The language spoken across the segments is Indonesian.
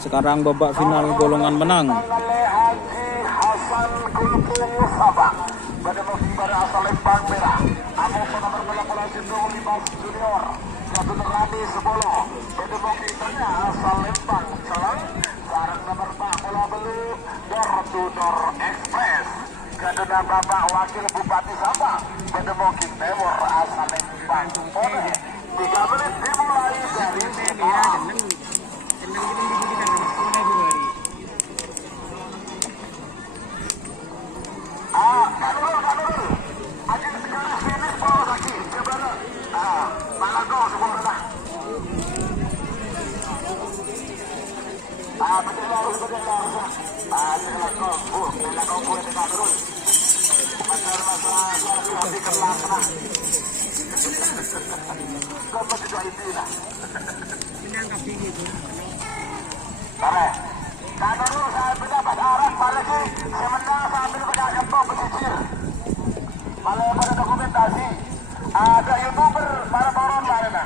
Sekarang babak final golongan menang. Kedua Bapak Wakil Bupati Sabang, Bedemokin Timur asal Lembang. 3 menit dimulai dari sekarang. Saya pendapat arah balik sementara sambil berjalan pesisir. Malah pada dokumentasi ada YouTuber para turun mana.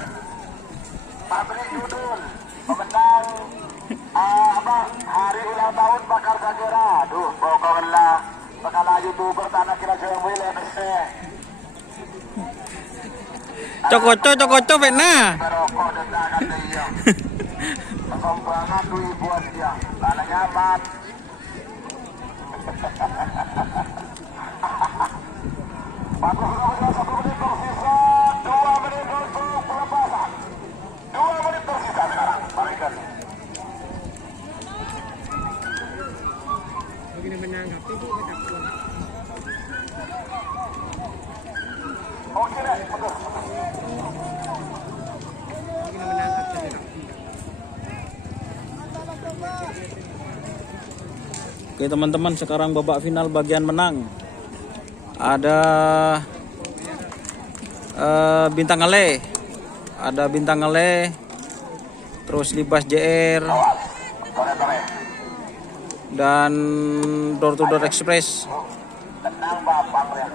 Pabrik judul pemenang hari ulang tahun Bakar Sakira. Aduh, pokoknya bakal YouTuber tanah kira jauh boleh besar. Cokoco Vena. Merokok dan tangan dia. Kembangan duit buat dia. Tanah nyaman. Satu menit tersisa, 2 menit untuk pelepasan. 2 menit tersisa sekarang. Balikan. Bagaimana menanggapi itu ketakuan? Oke deh, betul. Bagaimana menanggapi itu? Oke teman-teman, sekarang babak final bagian menang. Ada Bintang Ale, terus Libas JR, dan Door to Door Express. Tenang Bapak ya.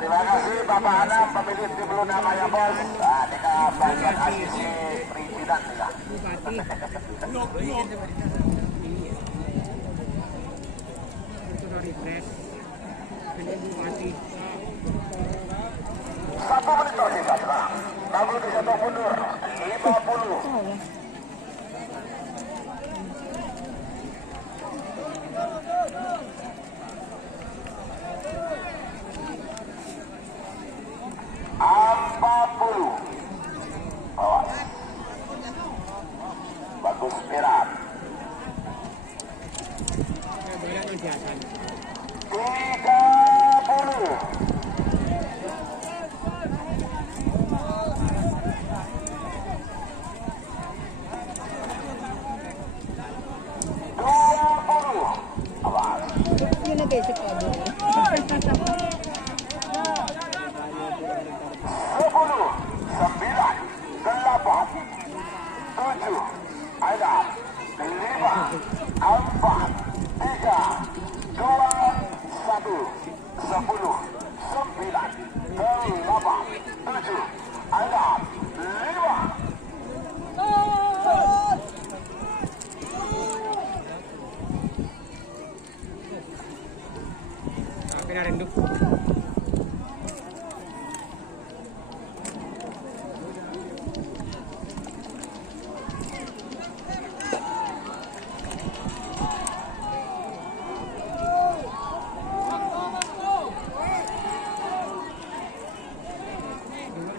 Terima kasih Bapak Anam, pemilik tim belum namanya bos. Kita bagian asisi perizinan ya. Bupati. Refresh. Bupati. 1 menit tersisa sekarang. 61 mundur. 50. Awas. Bagus Pirat. Banyak yang biasa. 30. Yun na basic ko.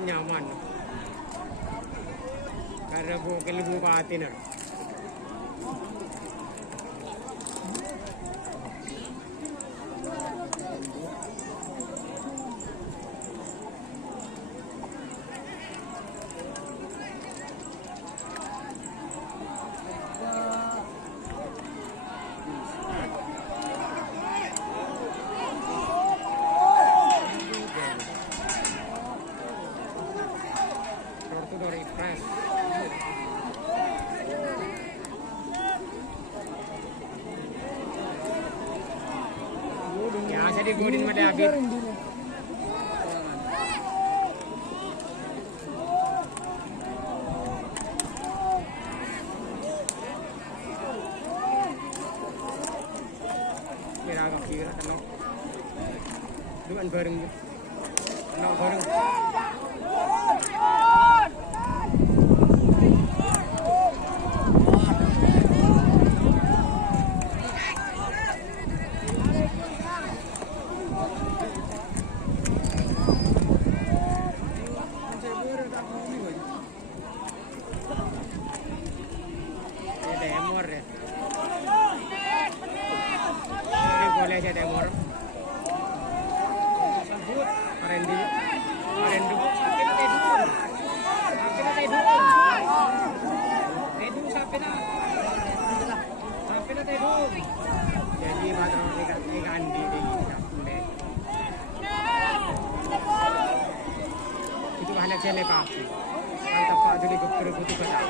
Nyaman. Karena wakil bupati na. Door Express. Ya, jadi godin madabit. kira telok. Duan bareng. Telok bareng. Demor ya. Ini boleh aja demor. Sambut. Arendu. Arendu. Sampai na tedu. Sampai na tedu. Tedu sampai na. Sampai na tedu. Jadi baru ikan di sampai. Itu hanya jele papi. Kalau tempat jadi kerubutu kata.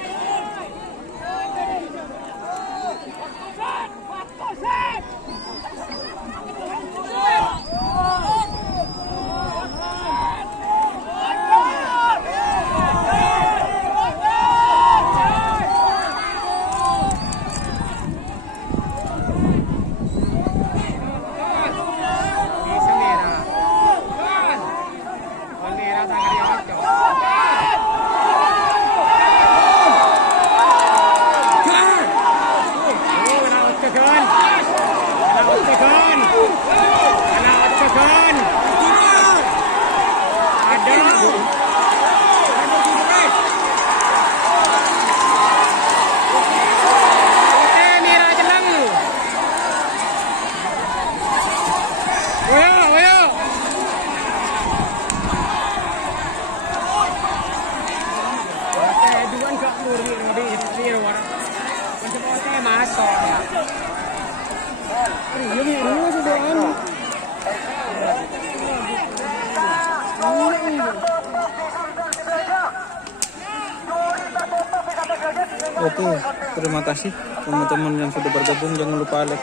Oke, terima kasih teman-teman yang sudah bergabung. Jangan lupa like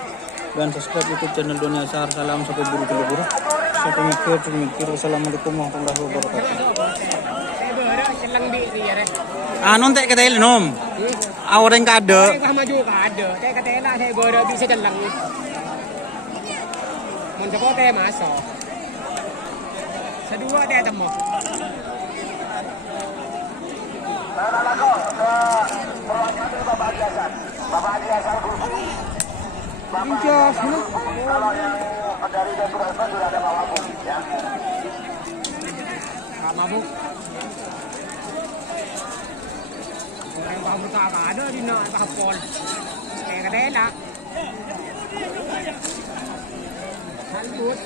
dan subscribe YouTube channel Doni Ashar. Salam satu buru buru. Sampai mikir. Assalamualaikum warahmatullahi wabarakatuh. Anon teh kata nom. Awalnya nggak ada. Maju nggak ada. Teh kata lah saya baru bisa jalan. Mencoba teh masuk. Kedua teh temu. Bapak Adi Hasan Gursu. Kalau yang dari Dapur Asma sudah ada Pak Mabuk ya. Pak Mabuk. Orang Pak Mabuk tak ada di nak Pak Pol. Kayak kedela. Salud.